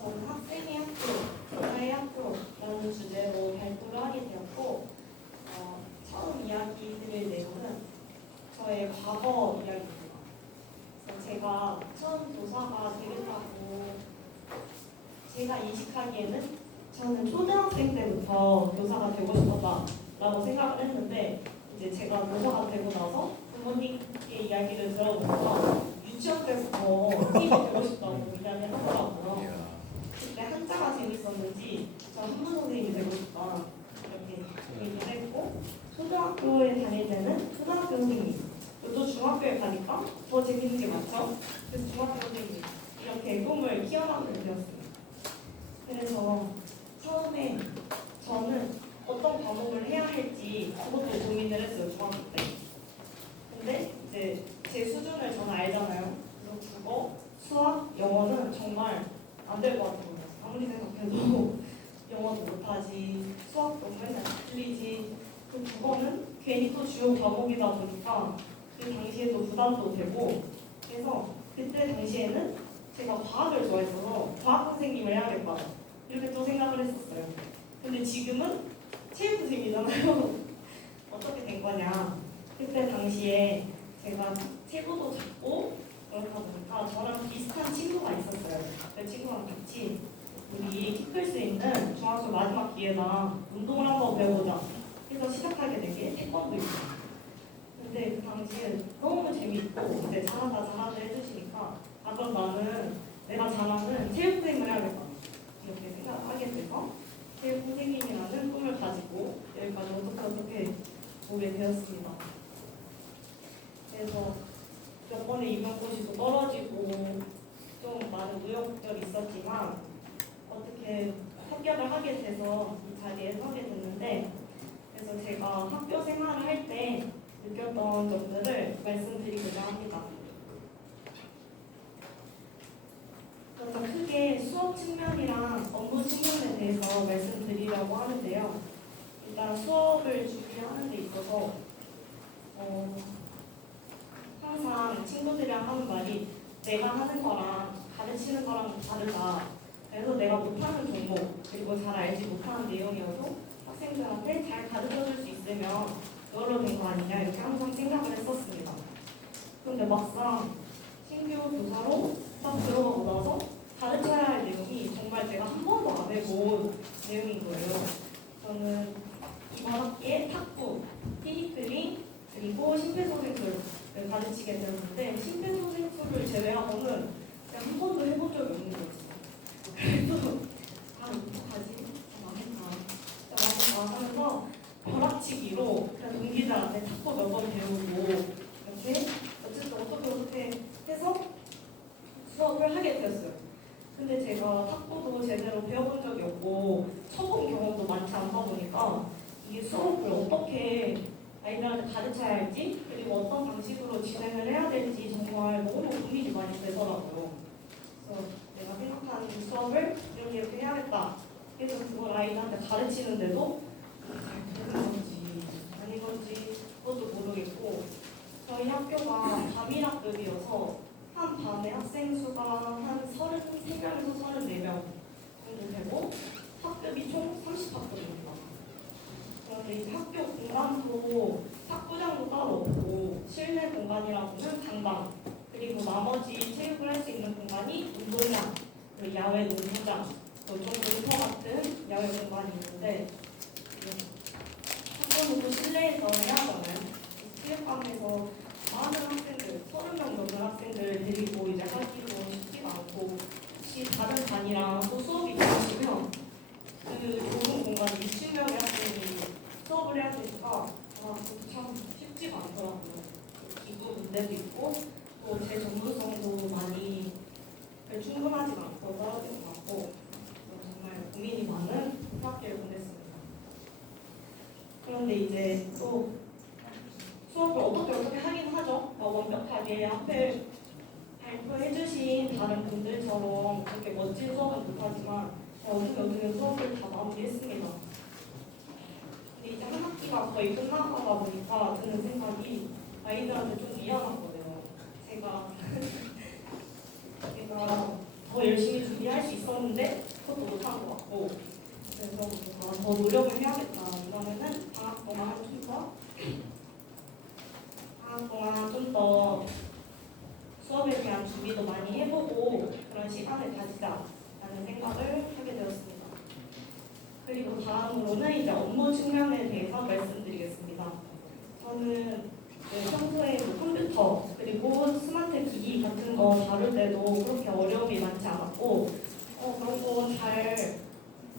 저는 학생의 학교, 전화의 학교라는 주제로 발표를 하게 되었고 처음 이야기 드릴 내용은 저의 과거 이야기입니다. 그래서 제가 처음 교사가 되겠다고 제가 인식하기에는 저는 초등학생 때부터 교사가 되고 싶었다라고 생각을 했는데 이제 제가 교사가 되고 나서 부모님의 이야기를 들어보니까 유치원 때부터 선생님이 되고 싶다고 이야기를 하더라고요. 그때 한자가 재밌었는지 저 한문 선생님이 되고 싶다 이렇게 얘기를 했고 초등학교에 다닐 때는 초등학교 선생님 또 중학교에 가니까 더 재밌는 게 많죠. 그래서 중학교 선생님 이렇게 꿈을 키워나가게 되었습니다. 그래서 처음에 저는 어떤 과목을 해야 할지 그것도 고민을 했어요. 중학교 때. 근데 이제 제 수준을 저는 알잖아요. 그래서 국어, 수학, 영어는 정말 안 될 것 같아요. 아무리 생각해도 영어도 못하지, 수학도 맨날 틀리지, 또 국어는 괜히 또 주요 과목이다 보니까 그 당시에 또 부담도 되고 그래서 그때 당시에는 제가 과학을 좋아했어서 과학 선생님을 해야겠다 이렇게 또 생각을 했었어요. 근데 지금은 체육 선생님이잖아요. 어떻게 된 거냐? 그때 당시에 제가 체구도 작고 그렇다 보니까 저랑 비슷한 친구가 있었어요. 그 친구랑 같이 우리 키 클 수 있는 중학교 마지막 기회다 운동을 한번 배워보자 해서 시작하게 된 게 태권도입니다. 근데 그 당시에 너무 재밌고 이제 잘한다 해주시니까 아 그럼 나는 내가 잘하는 체육 선생님을 해야겠다 이렇게 생각하게 돼서 체육 선생님이라는 꿈을 가지고 여기까지 어떻게 오게 되었습니다. 그래서 몇 번의 임용고시도 떨어지고 좀 많은 우여곡절이 있었지만 어떻게 합격을 하게 돼서 이 자리에 서게 됐는데 그래서 제가 학교 생활을 할 때 느꼈던 점들을 말씀드리고자 합니다. 먼저 크게 수업 측면이랑 업무 측면에 대해서 말씀드리려고 하는데요. 일단 수업을 준비하는 데 있어서 항상 친구들이랑 하는 말이 내가 하는 거랑 가르치는 거랑 다르다. 그래서 내가 못하는 종목 그리고 잘 알지 못하는 내용이어도 학생들한테 잘 가르쳐줄 수 있으면 그걸로 된 거 아니냐 이렇게 항상 생각을 했었습니다. 그런데 막상 신규 교사로 딱 들어가고 나서 가르쳐야 할 내용이 정말 제가 한 번도 안 해본 내용인 거예요. 저는 이번 학기에 탁구, 티니클링, 그리고 심폐소생술을 가르치게 되었는데 심폐소생술을 제외하고는 그냥 한 번도 해본 적이 없는 거였어요. 그래서 어떡하지? 망했다. 하면서 벼락치기로 그냥 동기들한테 탁구 몇 번 배우고 이렇게 어쨌든 어떻게 해서 수업을 하게 되었어요. 근데 제가 탁구도 제대로 배워본 적이 없고 쳐본 경험도 많지 않다 보니까 이게 수업을 어떻게 아이들한테 가르쳐야 할지 그리고 어떤 방식으로 진행을 해야 될지 정말 너무 고민이 많이 되더라고요. 그래서 내가 생각하는 수업을 이렇게 해야겠다. 그래서 그걸 아이들한테 가르치는데도 잘 되는 건지 아닌 건지 그것도 모르겠고 저희 학교가 밤일학급이어서 한 반에 학생 수가 한 33명에서 34명 정도 되고 학급이 총 30학급입니다. 그런데 이제 학교 공간도 탁구장도 따로 없고 실내 공간이라고는 강당 그리고 나머지 체육을 할 수 있는 공간이 운동장, 그리고 야외 농구장, 좀 놀터 같은 야외 공간이 있는데 학교는 실내에서 해야 하잖아요. 체육관에서 많은 학생들, 30명 넘는 학생들 데리고 이제 하기도 쉽지가 않고 혹시 다른 반이랑 또 수업이 있으시면 그 좁은 공간에 60명의 학생이 수업을 해야 되니까 그것도 참 쉽지가 않더라고요. 기구 문제도 있고 또 제 전문성도 많이 충분하지가 않고 떨어진 것 같고 정말 고민이 많은 학기를 보냈습니다. 그런데 이제 또 수업을 어떻게 하긴 하죠. 완벽하게 앞에 발표해주신 다른 분들처럼 그렇게 멋진 수업은 못하지만 어떻게 수업을 다 마무리했습니다. 근데 이제 한 학기가 거의 끝나가다 보니까 드는 생각이 아이들한테 좀 미안한 거예요. 제가 더 열심히 준비할 수 있었는데 그것도 못한 것 같고 그래서 더 노력을 해야겠다. 이러면은 방학 동안 좀 더 수업에 대한 준비도 많이 해보고 그런 시간을 가지자라는 생각을 하게 되었습니다. 그리고 다음으로는 이제 업무 측면에 대해서 말씀드리겠습니다. 저는 평소에 컴퓨터 그리고 스마트 기기 같은 거 다룰 때도 그렇게 어려움이 많지 않았고 그런 거 잘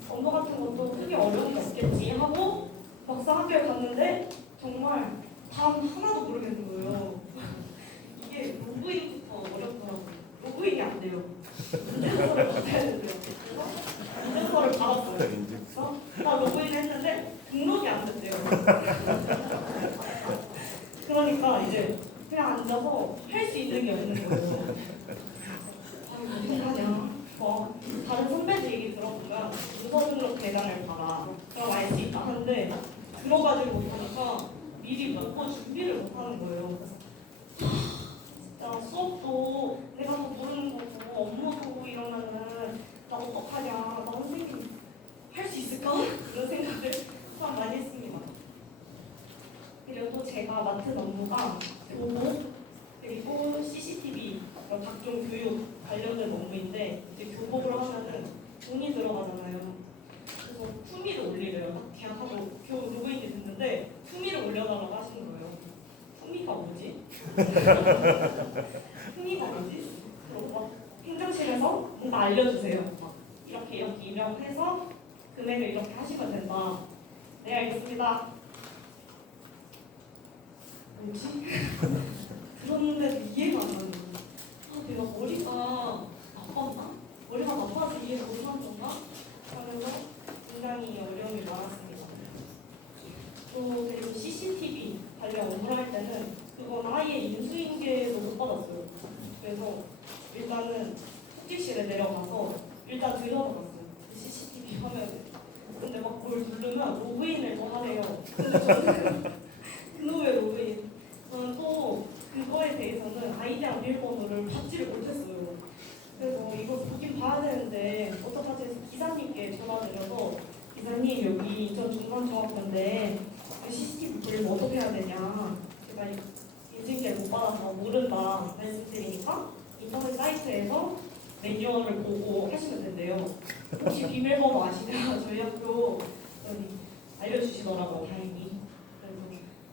언어 같은 것도 크게 어려움이 없겠지 하고 막상 학교에 갔는데 정말 답 하나도 모르겠는 거예요. 이게 로그인부터 어렵더라고요. 로그인이 안 돼요. 인증서를 받아야 된대요. 그래서 인증서를 받았어요. 그래서 나 로그인 했는데 등록이 안 됐대요. 그러니까 이제 그냥 앉아서 할 수 있는 게 없는 거예요. 어떻게 하냐? 다른 선배들 얘기 들어보면 문서 등록 대장을 봐라. 그럼 알 수 있다 하는데 들어가지를 못하니까 미리 몇 번 준비를 못하는 거예요. 진짜 수업도 내가 더 모르는 거고 업무도 이러면은 나 어떡하냐? 나 선생님 할 수 있을까? 이런 생각을 참 많이 했습니다. 그리고 또 제가 맡은 업무가 교복 그리고 CCTV 각종 교육 관련된 업무인데 이제 교복을 하면은 돈이 들어가잖아요. 그래서 품위를 올리래요. 계약하고 로그인이 됐는데 품위를 올려달라고 하시는 거예요. 품위가 뭐지? 품위가 뭐지? 그리고 막 행정실에서 뭔가 알려주세요. 막 이렇게 입력해서 금액을 이렇게 하시면 된다. 네 알겠습니다. 뭐지? 들었는데 이해가 안 가는 거예요. 내가 머리가 나빴나? 머리가 나빠서 이해 못하는 건가? 하면서 굉장히 어려움이 많았습니다. 또 그리고 CCTV 관련 업무를 할 때는 그건 아예 인수인계도 못 받았어요. 그래서 일단은 톡집실에 내려가서 일단 들여다봤어요. CCTV 화면을. 근데 막 뭘 누르면 로그인을 또 하래요. 근데 저는 그놈의 로그인. 저는 또 그거에 대해서는 아이디랑 비밀번호를 받지를 못했어요. 그래서 이걸 보긴 봐야 되는데 어떡하지 해서 기사님께 전화드려서 기사님 여기 인천 중간중학교인데 CCTV 돌리면 어떻게 해야 되냐 제가 인증제를 못 받아서 모른다 말씀드리니까 인터넷 사이트에서 매뉴얼을 보고 하시면 된대요. 혹시 비밀번호 아시냐 저희 학교 알려주시더라고요. 다행히.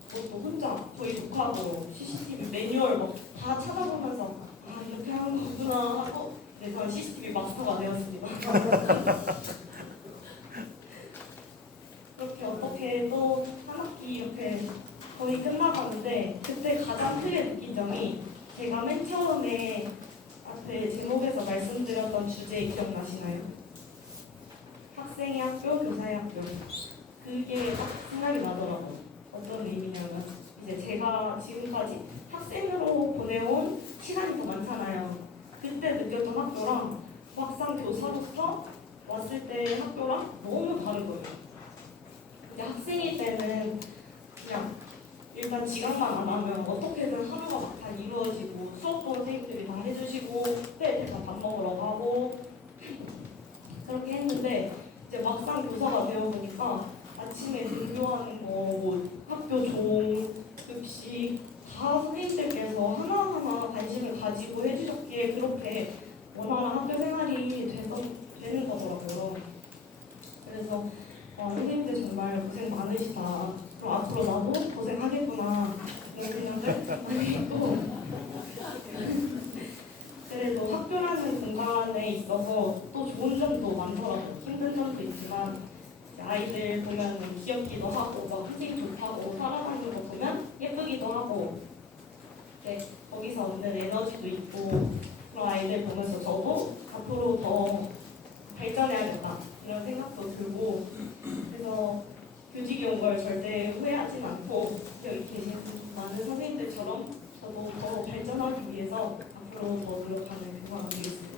그것도 혼자 저희 독학으로 CCTV 매뉴얼 막 다 찾아보면서 아 이렇게 하는 거구나 하고 네, 저는 CCTV 마스터가 되었습니다. 그렇게 어떻게 또 한 학기 이렇게 거의 끝나가는데 그때 가장 크게 느낀 점이 제가 맨 처음에 앞에 제목에서 말씀드렸던 주제 기억나시나요? 학생의 학교, 교사의 학교. 그게 딱 생각이 나더라고요. 어떤 의미냐면 이제 제가 지금까지 학생으로 보내온 시간이 더 많잖아요. 그때 느꼈던 학교랑 막상 교사로서 왔을 때 학교랑 너무 다른 거예요. 이제 학생일 때는 그냥 일단 지각만 안 하면 어떻게든 하루가 다 이루어지고 수업도 선생님들이 다 해주시고 때 제가 밥 먹으러 가고 그렇게 했는데 이제 막상 교사가 되어보니까 아침에 등교하는 거, 뭐 학교 종, 급식 다 선생님들께서 하나하나 관심을 가지고 해주셨기에 그렇게 원활한 학교 생활이 되는 거더라고요. 그래서 선생님들 정말 고생 많으시다. 그럼 앞으로 나도 고생하겠구나 이런 생각을 많이 했고 그래도 학교라는 공간에 있어서 또 좋은 점도 많더라고요. 힘든 점도 있지만 아이들 보면 귀엽기도 하고 막 선생님 좋다고 살아다니는 거 보면 예쁘기도 하고 네, 거기서 얻는 에너지도 있고 그런 아이들 보면서 저도 앞으로 더 발전해야겠다 이런 생각도 들고 그래서 교직이 온 걸 절대 후회하진 않고 여기 계신 많은 선생님들처럼 저도 더 발전하기 위해서 앞으로 더 노력하는 교사가 되겠습니다.